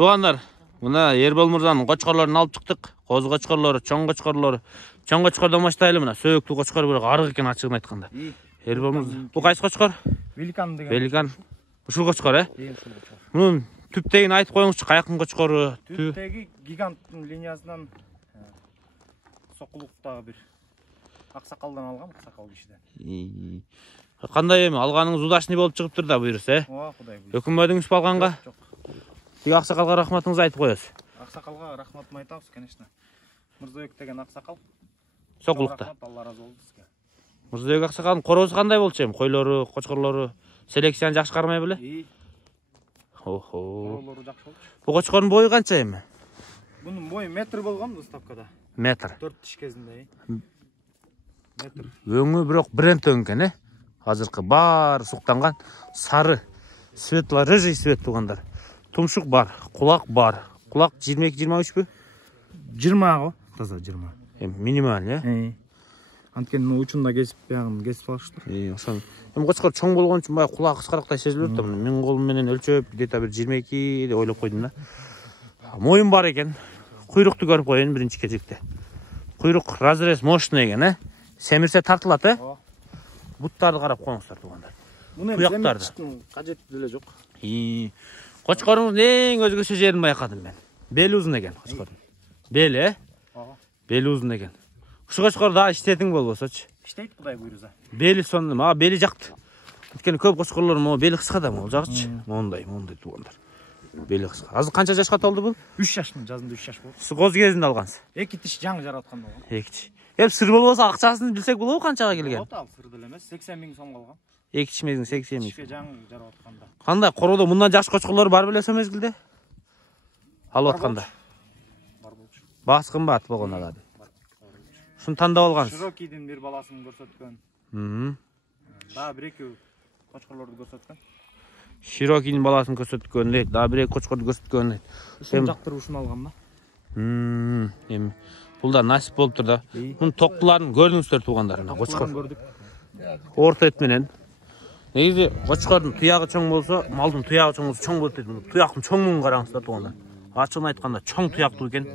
Туғандар, мына Ербол мырзаның қошқарларын алып шықтық. Қозы қошқарлары, чоң қошқарлары. Чоң қошқардан баштайлы мына сөйікті қошқар бір арық екен ачығын айтқанда. Ербол мырза, бұл қайсы қошқар? Великан деген. Великан. Ушул қошқар, Ушул қошқар. Мұның түптегін айтып қойыңызшы, қаяқтың қошқары? Түптегі гиганттың линиясынан Соқұлықтағы бір ақсақалдан алған, ақсақал кишиден. Қандай еми, алғаныңыз удачный болып шығып тұр да бұйырса, Құдай бұйырса. Өкінбедіңіз балғанға? Жоқ. Тек ақсақалға рахматыңызды айтып қоясыз. Ақсақалға рахматын айтамыз, конечно. Мырзабек деген ақсақал. Соқұлықта. Алла разы болсын сізге. Мырзабек ақсақалдың қорозы қандай болчу эми? Қойлары, қошқарлары селекцияны жақсы қармай біле? Охо. Қоролары жақсы болчу. Бұл қошқардың бойы қанша эми? Бұның бойы метр болған выставкада. Метр. 4 тиш кезінде. Метр. Өңі бирок бренд өңкен, Азыркы бар суктанган сары, светло рыжий свет тугандар. Тумшук бар, кулак бар. Кулак 22-23 бі? 20 го, таза 20. Минимал, Анткени учунда кесип, бягын кесип алыштыр. Ошон. Кочкор чоң болгон үчүн баягы кулагы кыскарактай сезилип атты. Мен колум менен өлчөп, где-то бир 22 деп ойлоп койдум да. Моюн бар экен. Куйрукту көрүп коеюн биринчи кезекте. Куйрук разрез мощный экен, Семирсе тартылат, Буттарды карап коюңуздар тугандар. Муну семирчтин кажети деле жок. Кочкордун эң өзгөчө жерин байкадым мен. Бели узун экен кочкордун. Бели, Бели узун экен. Ушу кочкор да иштетиң болбосочу. Иштейт, Кудай буйрса. Бели сонун, мага бели жакты. Анткени көп кочкорлор могу бели кыска да, могу жакчы. Мондай тугандар. Бели кыска. Азыр канча жашка толду бул? 3 жаштын, жазында 3 жаш болду. Сиз коз кезинде алгансыз. 2 тиш жаңы жараткан болгон. 2 тиш. Сыр болбосо акчасын билсек болобу канчага келген? Ал сыр деле эмес, 80 миң сом калган. 2 тиш мезгил 80 миң. Тишке жаңы жаратканда. Кандай короодо мындан жакшы кочкорлор бар беле со мезгилде? Алып атканда. Бар болчу. Баасы кымбат болгон алады. Шуну тандап алгансыз. Широкийдин бир баласын көрсөткөн. Да бир-эки кочкорлорду көрсөткөн. Широкийдин баласын көрсөткөн дейт, да бир-эки кочкорду көрсөткөн дейт. Ушун жактырып ушуну алган да. Эми бул да насип болуптур да. Мунун токтуларын көрдүңүздөр тугандар, мына кочкор. Көрдүк. Орто эт менен. Негизи кочкордун туягы чоң болсо, малдын туягы чоң болсо чоң болот дейт. Туяктын чоңугун караңыздар тугандар. Ачыгын айтканда чоң туяктуу экен.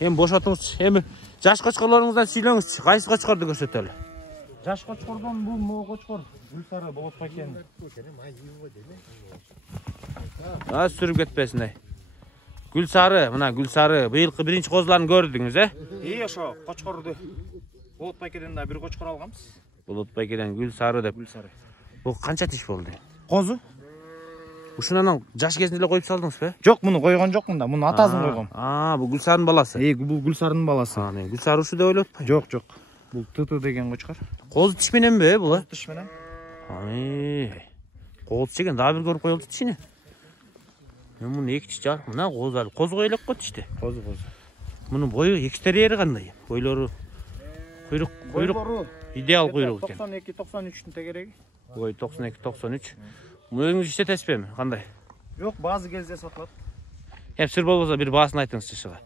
Эми бошотуңузчу. Эми жаш кочкорлоруңуздан сүйлөңүзчү. Кайсы кочкорду көрсөтөлү? Жаш кочкордон бул могу кочкор. Гүлсары болот экен. Сүрүп кетпесин. Гүлсары, мына Гүлсары. Быйылкы биринчи козуларын көрдүңүз, Ошо кочкорду Болот байкеден да бир кочкор алганбыз. Болот байкеден Гүлсары деп. Гүлсары. Бул канча тиш болду? Козу? Ушунан жаш кезинде эле коюп салдыңызбы? Жок, муну койгон жокмун да, мунун атасын койгом. Бул Гүлсарынын баласы. Бул Гүлсарынын баласы. Гүлсары ушу деп ойлоп атпайбы? Жок. Бул ТТ деген кочкор. Козу тиш мененби бул? Тиш менен. Козу чеген дагы бир көрүп коелду тишини. Мен муну 2 тиш жар, мына козу козго элек го тишти. Козу. Мунун бою экстерьери кандай? Бойлору куйрук идеал куйрук экен. 92-93-тün тегереги. Ой, 92-93. Өзүңүз иштетесизби эми? Кандай? Жок, баазы кезде сатылат. Сыр болбосо бир баасын айтыңызчы чыга.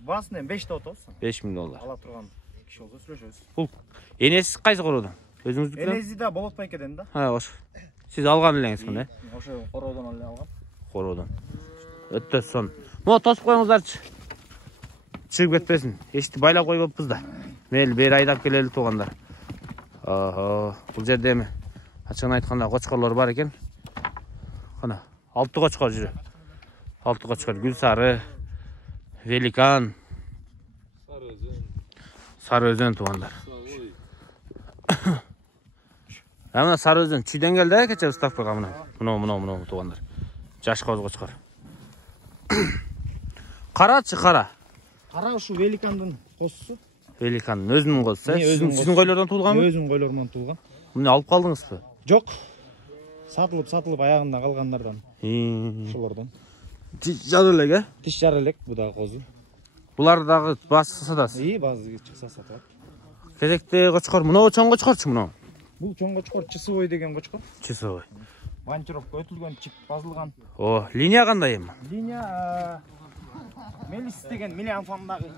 Баасын эми 5 отобуз. $5,000. Ала турган киши болсо сүйлөшөбүз. Бул энеси кайсы короодон? Өзүңүздүкү? Энеси да Болот байкеден да. Ошо. Сиз алган элеңиз кандай? Ошо короодон эле алгам. Короодон. Өтө сон. Могу тосуп коюңуздарчы. Чыгып кетпесин. Эшикти байлап койбоппуз да. Мейли бери айдап келели тугандар. Бул жерде эми ачыгын айтканда кочкорлор бар экен. Кана, 6 кочкор жүрөт. 6 кочкор Гүлсары, Великан, Сары өзөн тугандар. Мына Сары өзөн чүйдөн келди кече уставкага мына. Мына тугандар. Жаш кочкор. Карачы кара. Кара ушу Великандын козусу. Великандын өзүнүн козусу. Сиздин койлордон туулганбы? Өзүнүн койлорунан туулган. Муну алып калдыңызбы? Жок. Сатылып аягында калгандардан. Ошолордон. Тиш жар элек, Тиш жар элек, бу дагы козу. Булар дагы баасы сатасыз. Баасы чыкса сатат. Кезекте кочкор, мына чоң кочкорчу мына. Бул чоң кочкор Чысыбой деген кочкор. Чысыбой. Банчировка өтүлгөн, чип базылган. Линия кандай эми? Линия Мелис деген Милианфандагы.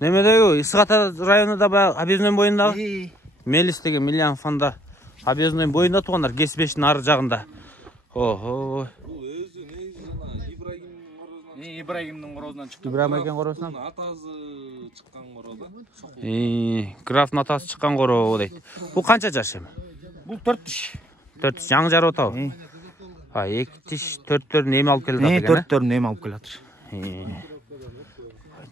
Немедеги Исыгата районунда баягы Объездной боюндагы? Мелис деген Милианфанда Объездной боюнда тугандар, Кесбештин ары жагында. Бул өзү негизи жана Ибрагимдин корозунан чыкты. Ибрагим экен коросунан. Атасы чыккан короо да. Графтын атасы чыккан короо дейт. Бул канча жаш эми? Бул 4 тиш. 4 тиш жаңы жарып атабы? 2 тиш 4-төрүн эми алып келип атат экен. 4-төрүн эми алып келатыр.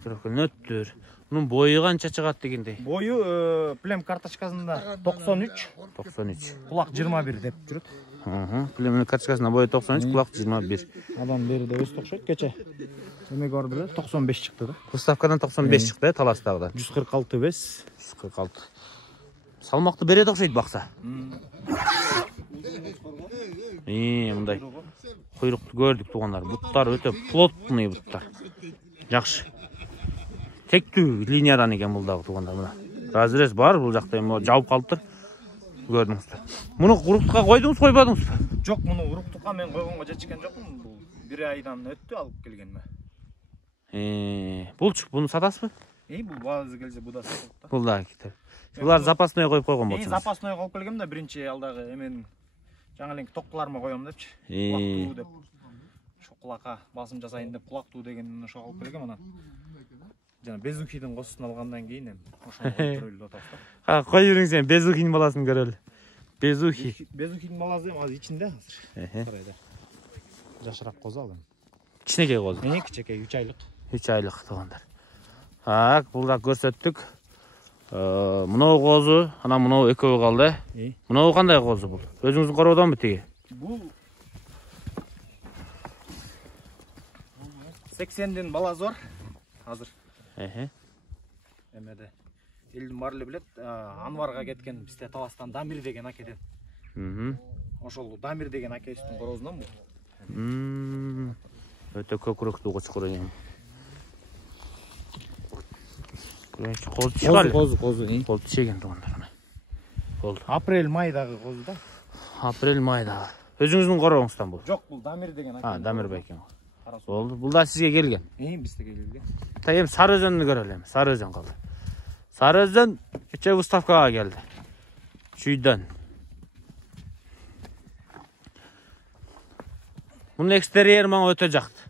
Өттөр. Мунун бою канча чыгат дегендей? Бою плем карточкасында 93. 93. Кулак 21 деп жүрөт. Плем карточкасында бою 93, кулак 21. Адам берде өстү окшойт кече. Эме көрдү эле 95 чыкты да. Выставкадан 95 чыкты, таластагыдан. 146 бес. 146. Салмакты берет окшойт бакса. Мындай куйрукту көрдүк туугандар. Буттар өтө плотный буттар. Жакшы. Тектүү линиядан экен бул дагы туугандар мына. Разрез бар бул жакта эми жабып калыптыр. Көрдүңүздөр. Муну уруктукка койдуңуз, койбодуңузбу? Жок, муну уруктукка мен койгонго жетишкен жокмун. Бул 1 айдан өттү алып келгенме. Булчу, буну сатасызбы? Бул баазы келсе бу да сатылат да. Бул дагы кетер. Булар запасной коюп койгон болчу. Запасной коюп келгем да, биринчи алдагы эмен жаңа эле токтуларыма коём депчи. Кулактуу деп. Ошо кулакка басым жасайын деп кулактуу дегенин ошо алып келгем анан. Жана Безухидин косусун алгандан кийин эми ошону көрөлү деп атат да. Кой бериң сен, Безухин баласын көрөлү. Безухидин баласы эми азыр ичинде азыр. Карайда. Жашыраак козу ал эми. Кичинекей козу. Кичинекей 3 айлык. 3 айлык туугандар. Бул да көрсөттүк. Мынау козу, анан мынау экөө калды. Мынау кандай козу бул? Өзүңүздүн короодонбу тиги? Бул 80дин баласы бар азыр. Эмеде элдин баары эле билет, Анварга кеткен бизде Таластан Дамир деген акеден. Ошол Дамир деген акебиздин корозунан бул. Өтө көкүрөктүү кочкор экен. Козу. Козу чеген туугандар. Болду. Апрель-майдагы козу да. Апрель-майдагы. Өзүңүздүн короңуздан бул? Жок, бул Дамир деген аке. Дамир бекен. Болду. Бул да сизге келген. Бизге келген. Эми Сарыөзөндү көрөлү эми. Сарыөзөн калды. Сарыөзөн кече выставкага келди. Чүйдөн. Мунун экстерьери мага өтө жакты.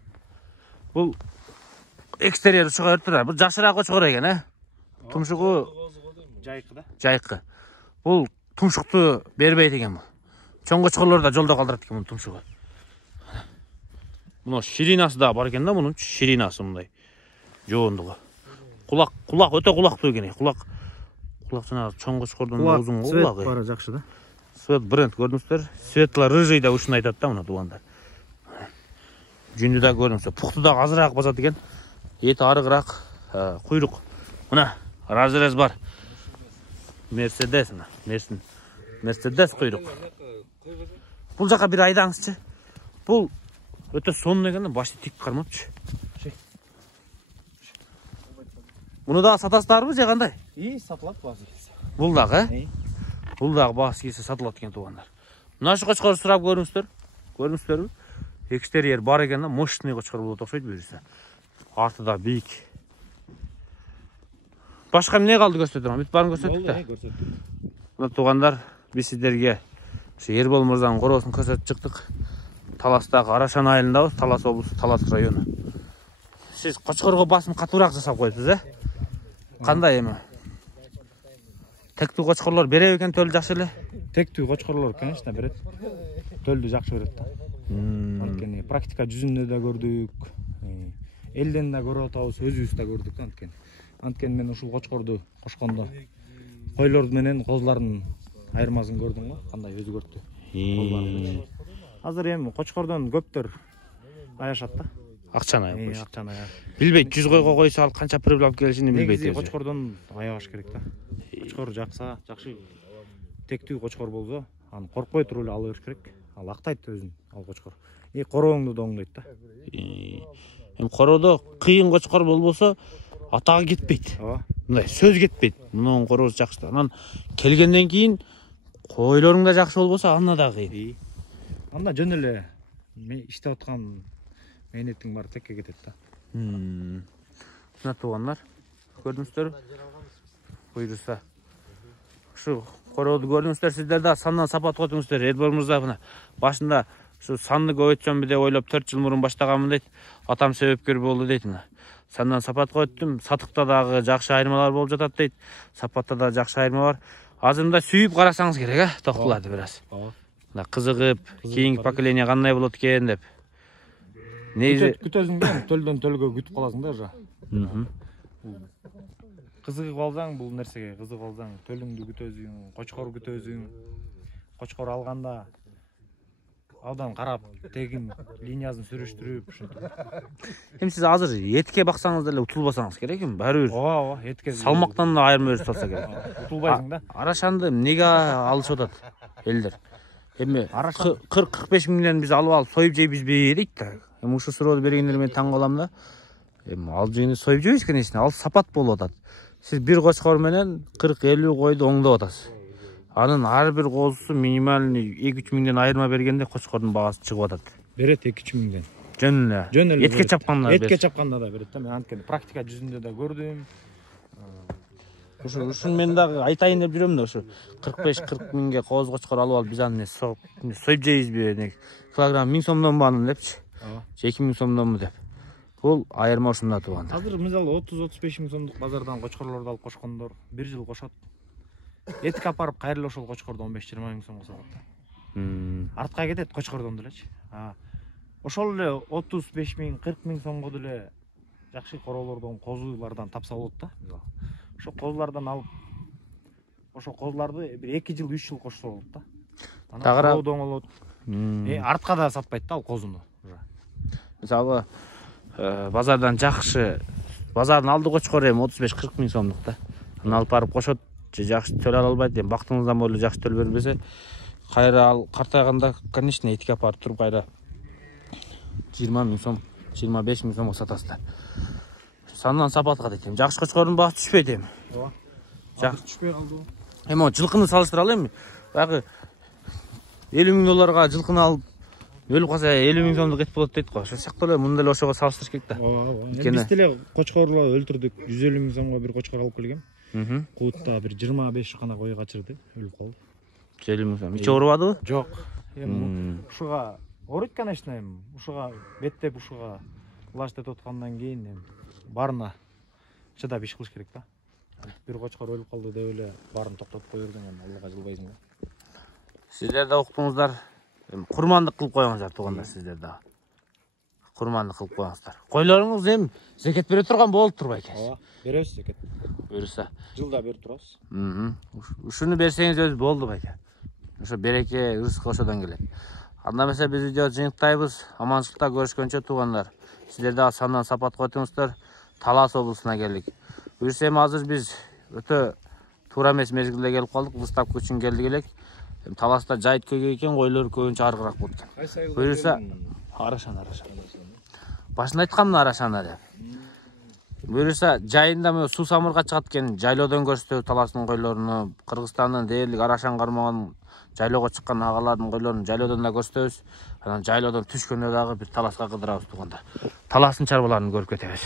Бул экстерьери чыга бериптир. Бул жакшыраак кочкор экен, Тумшугу жайкы да. Жайкы. Бул тумшукту бербейт экен бул. Чоң кочкорлор да жолдо калдырат экен бул тумшугу. Мына ширинасы да бар экен да, мунун ширинасы мындай. Жоондугу. Кулак өтө кулактуу экен. Кулак жана чоң кочкордон узун кулак. Свет бары жакшы да. Свет бренд көрдүңүздөр. Светло рыжий да ушуну айтат да мына туугандар. Жүндү да көрдүңүздөр. Пукту да азыраак басат экен. Эти арыгыраак, куйрук. Мына разрез бар. Мерседес мына. Мерседес куйрук. Бул жака бир айдаңызчы. Бул өтө сонун экен да, башты тик кармапчы. Муну да сатасыздарбы же кандай? Сатылат баасы. Бул дагы, Бул дагы баасы келсе сатылат экен туугандар. Мына шу кочкорду сурап көрүңүздөр. Көрдүңүздөрбү? Экстерьер бар экен да, мощный кочкор болот окшойт буюрса. Арты да бийик. Башка эмне калды көрсөтөм? Бүт баарын көрсөттүк да. Мына туугандар, биз сиздерге ушу Эрбол мырзанын короосун көрсөтүп чыктык. Таластагы Арашан айылындабыз, Талас облусу, Талас району. Сиз кочкорго басым катуураак жасап коесуз, Кандай эми? Тектүү кочкорлор береби экен төлү жакшы эле? Тектүү кочкорлор, конечно, берет. Төлдү жакшы берет да. Анткени практика жүзүндө да көрдүк. Элден да көрүп атабыз, өзүбүз да көрдүк анткени. Анткени мен ушул кочкорду кошкондо койлор менен козулардын айырмасын көрдүм го, кандай өзгөрттү. Азыр эми кочкордон көптөр аяшат да. Акчаны аяп коюш. Акчаны аяп. Билбейт, 100 койго койсо ал канча прибыль алып келишини билбейт. Негизи кочкордон аябаш керек да. Кочкор жакса, жакшы тектүү кочкор болсо, аны коркпой туруп эле ала бериш керек. Ал актайт өзүн, ал кочкор. Корооңду да оңдойт да. Эми короодо кыйын кочкор болбосо атагы кетпейт. Мындай сөз кетпейт. Мунун короосу жакшы да. Анан келгенден кийин койлоруң да жакшы болбосо анда да кыйын. Анда жөн эле иштеп аткан мээнеттин баары текке кетет да. Мына туугандар, көрдүңүздөрбү? Буюрса ушу корооду көрдүңүздөр, сиздер да сандан сапат котуңуздар. Эрбол мырза мына башында Şu sanды көбөйтсөмбү деп ойлоп 4 жыл мурун баштаганмын дейт. Атам себепкер болду дейт. Сандан сапатка өттүм. Сатыкта дагы жакшы айырмалар болуп жатат дейт. Сапатта да жакшы айырма бар. Азыр мында сүйүп карасаңыз керек, токтуларды бир аз. Мына кызыгып, кийинки поколение кандай болот экен деп. Негизи күтөсүң да, төлдөн төлгө күтүп каласың да уже. Кызыгып алсаң бул нерсеге, кызыгып алсаң төлүңдү күтөсүң, кочкор күтөсүң. Кочкор алганда абдан карап, тегин линиясын сүрүштүрүп, ушинтип. Эми сиз азыр этке баксаңыз деле утулбасаңыз керек эми, баары бир. Ооба, этке Салмактан да айырма берип салса керек. утулбайсың да. Арашанды эмнеге алышып атат элдер? Эми 40-45 миңден биз алып союп жейбизби дейт да. Эми ушу суроону бергендер мен таң калам да. Эми ал жыйыны союп жейбиз конечно, ал сапат болуп атат. Сиз бир кочкор менен 40-50 койду оңдоп атасыз. Анын ар бир коозусу минимальный 2-3 миңден айырма бергенде кочкордун багасы чыгып атат. Берет 2-3 миңден. Жөн эле. Этке чапканда берет. Этке чапканда да берет да. Мен анткени практика жүзүндө да көрдүм. Ушун мен дагы айтайын деп жүрөм да, ушу 45-40 миңге кооз кочкор алып алып биз аны союп жейбизби? Килограмм 1000 сомдон бааны депчи. Же 2000 сомдонбу деп. Бул айырма ушунда тууганда. Азыр мисалы 30-35 миң сомдук базардан кочкорлорду алып кошкондор 1 жыл кошот. Этке апарып кайрылып ошол кочкорду 15-20 миң сомго сатат. Артка кетет кочкордон делечи. Ошол эле 35 миң, 40 миң сомго деле жакшы короолордон, козулардан тапса болот да. Ошо козулардан алып, ошо козуларды бир 2 жыл, 3 жыл кошсо болот да. Анан оңолот. Артка да сатпайт да ал козуну. Мисалы, базардан жакшы, базардын алды кочкор эми 35-40 миң сомдук да. Аны алып барып кошот, же жакшы төл ала албайт, эми бактыңыздан боло жакшы төл бербесе, кайра ал картайганда, конечно, этке апарып туруп кайра 20 миң сом, 25 миң сомго сатасыздар. Сандан сапатка дейт. Жакшы кочкордун багасы түшпөйт эми. Ооба. Жакшы түшпөй калды. Эми жылкыны салыштыралы эми. Баягы 50 миң долларга жылкыны алып өлүп калса 50 миң сомдук эт болот дейт го. Ошо сыяктуу эле муну деле ошого салыштырыш керек да. Ооба. Биз деле кочкорло өлтүрдүк. 150 миң сомго бир кочкор алып келгем. Куутта бир 25 гана кой качырды, өлүп калды. 150 миң сом. Ичи оорубадыбы? Жок. Эми ушуга ооруйт конечно эми. Ушуга беттеп ушуга лаш деп аткандан кийин эми барына чыдап иш кылыш керек да. Бир кочкор өлүп калды деп эле барын токтотуп кое берсең эми Аллага жылбайсың да. Сиздер да уктуңуздар. Эми курмандык кылып коюңуздар туугандар, сиздер да. Курмандык кылып коюңуздар. Койлоруңуз эми зекет бере турган болуп турбайт экен. Ооба, беребиз зекет. Буюрса. Жылда берип турабыз. Ушуну берсеңиз өзү болду байке. Ошо береке, ырзык ошодон келет. Анда эмесе биз видео жыйынтайбыз. Аманчылыкта көрүшкөнчө туугандар. Сиздер да сандан сапатка өтүңүздөр. Талас облусуна келдик. Буюрса эми азыр биз өтө туура эмес мезгилде келип калдык. Выставка үчүн келдик элек. Таласта жайыт көйгөй экен, койлор көбүнчө аргыраак болот экен. Буюрса арашан. Башында айткамын арашана деп. Буюрса жайында мен суу самырга чыгат экен, жайлоодон көрсөтөбүз таластын койлоруну, Кыргызстандын дээрлик арашан кармаган жайлоого чыккан агалардын койлорун жайлоодон да көрсөтөбүз. Анан жайлоодон түшкөндө дагы бир таласка кыдырабыз туугандар. Таластын чарбаларын көрүп кетебиз.